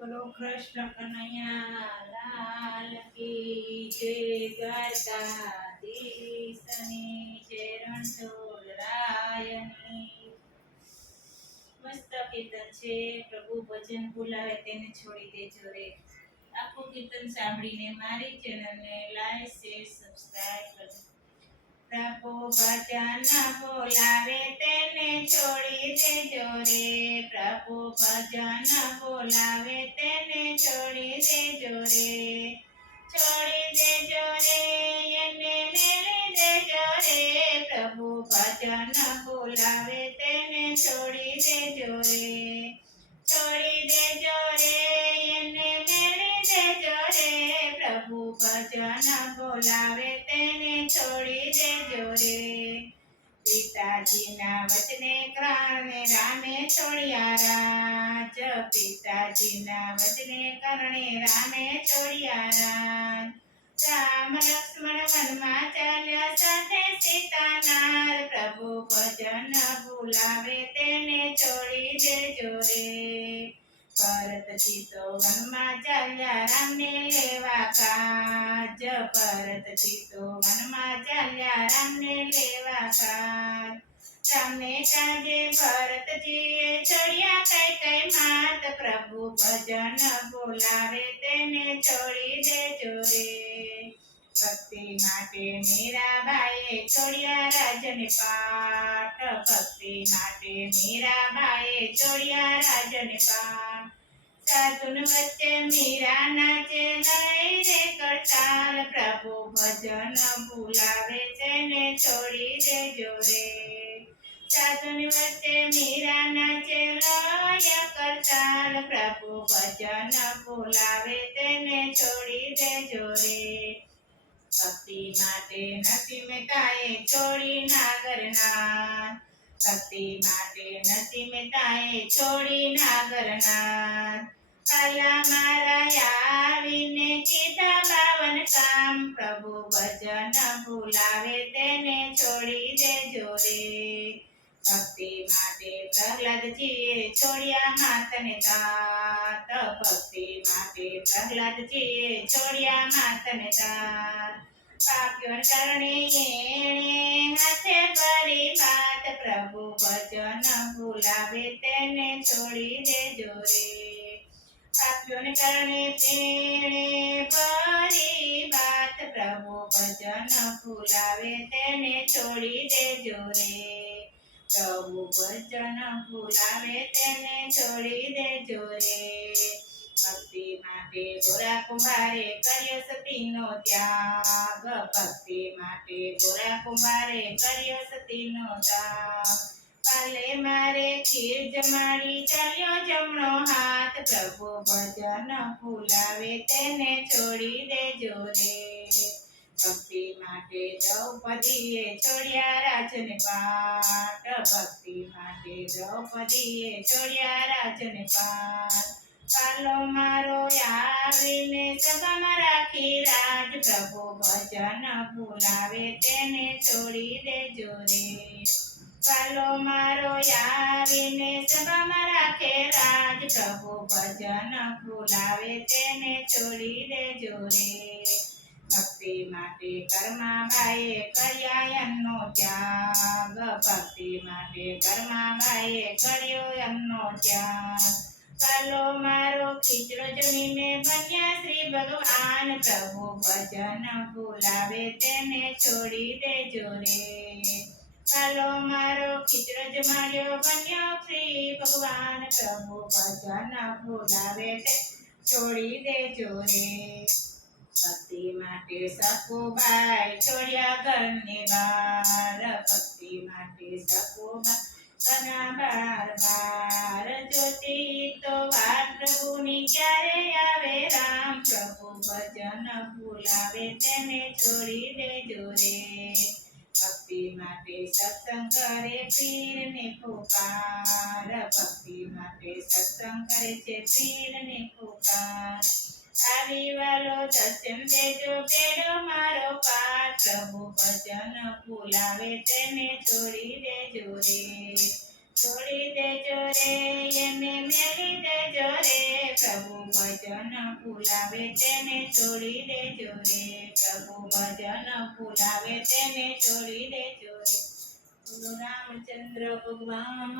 બોલો, કૃષ્ણ કનૈયા લાલ કી જય દ્વારકાધીશની ચરણ ચોરાયની મસ્ત કીર્તન છે, પ્રભુ ભજન ભૂલાવે તેને છોડી દેજો રે. આખું કીર્તન સાંભળીને મારી ચેનલને લાઈક, શેર સબસ્ક્રાઈબ કરજો. પ્રભુ ભજન બોલાવે તેને છોડી દેજો રે પ્રભુ ભજન બોલાવે તેને છોડી દેજો રે છોડી દેજો રે એને મેળી દેજો રે પ્રભુ ભજન બોલાવે તેને છોડી દેજો રે છોડી દેજો પ્રભુ ભજન બોલાવે તેને છોડી દેજો રે પિતાજીના વચને કારણે રામે છોડ્યા રાજ પિતાજીના વચને કારણે રામે છોડ્યા રાજ રામ લક્ષ્મણ વનમાં ચાલ્યા સાથે સીતાનાર પ્રભુ ભજન ભૂલાવે તેને છોડી દેજો રે ભરતજી તો વનમાં ચાલ્યા રામને લેવા કાજ ભરતજી તો વનમાં ચાલ્યા રામને લેવા કાજ રામને કાજે ભરતજીએ છોડ્યા કઈ કઈ માત પ્રભુ ભજન બોલાવે તેને છોડી દેજો રે ભક્તિ માટે મીરાબાઈએ છોડ્યા રાજને પાટ ભક્તિ માટે મીરાબાઈએ છોડ્યા રાજને પાટ સાધુન વચ્ચે મીરા નાચે લઈ રે કરતાલ પ્રભુ ભજન ભૂલાવે તેને છોડી દેજો રે સાધુન વચ્ચે મીરા નાચે લય કરતાલ પ્રભુ ભજન ભૂલાવે તેને છોડી દેજો રે ભક્તિ માટે નથી મેતાએ છોડી નાગરના ભક્તિ માટે નથી મેતાએ છોડી નાગરના કાલા મારા આવીને કીધા બાવન કામ પ્રભુ ભજન ભૂલાવે તેને છોડી દેજો રે ભક્તિ માટે પ્રહલાદજીએ છોડ્યા માતને તાત ભક્તિ માટે પ્રહલાદજીએ છોડ્યા માતને તાત પાપ્યોને કારણે એણે હાથે કરી વાત પ્રભુ ભજન ભૂલાવે તેને છોડી દેજો રે પાપ્યોને કારણે તેણે ભરી વાત પ્રભુ ભજન ભૂલાવે તેને છોડી દેજો રે. પ્રભુ ભજન ભૂલાવે તેને છોડી દેજો રે. ભક્તિ માટે ગોરા કુંભારે કર્યો સતીનો ત્યાગ. ભક્તિ માટે ગોરા કુંભારે કર્યો સતીનો ત્યાગ. કાલે મારે ખીર જમાડી ચાલ્યો જમણો હાથ પ્રભુ ભજન ભૂલાવે તેને છોડી દેજો રે ભક્તિ માટે દ્રૌપદીએ છોડ્યા રાજને પાટ ભક્તિ માટે દ્રૌપદીએ છોડ્યા રાજને પાટ પાલો મારો આવીને સભામાં રાખી રાજ પ્રભુ ભજન ભૂલાવે તેને છોડી દેજો રે પાલો મારો આવીને સભામાં રાખે રાજ પ્રભુ ભજન ભૂલાવે તેને છોડી દેજો રે ભક્તિ માટે કર્માબાઈએ કર્યા એમનો ત્યાગ ભક્તિ માટે કર્માબાઈએ કર્યો એમનો ત્યાગ કાલો મારો ખીચડો જમીને બન્યા શ્રી ભગવાન પ્રભુ ભજન ભૂલાવે તેને છોડી દેજો રે કાલો મારો ખીચડો જમાડ્યો બન્યો શ્રી ભગવાન પ્રભુ ભજન ભૂલાવે તે છોડી દેજો રે ભક્તિ માટે સકુબાઈ છોડ્યા ઘરની બાર ભક્તિ માટે સકુબાઈ ઘના બાર બાર જ્યોતિ તો વાર પ્રભુની ક્યારે આવે રામ પ્રભુ ભજન ભૂલાવે તેને છોડી દેજો રે ભક્તિ માટે સત્સંગ કરે પીરને પુકાર ભક્તિ માટે સત્સંગ કરે છે પીરને પુકાર આવી વાલો દર્શન દેજો બેડો મારો પાર પ્રભુ ભજન ભૂલાવે તેને છોડી દેજો રે છોડી દેજો રે એને મેલી દેજો રે પ્રભુ ભજન ફૂલાવે તેને છોડી દેજો રે પ્રભુ ભજન પુરાવે તેને છોડી દે ચોરે રામચંદ્ર ભગવાન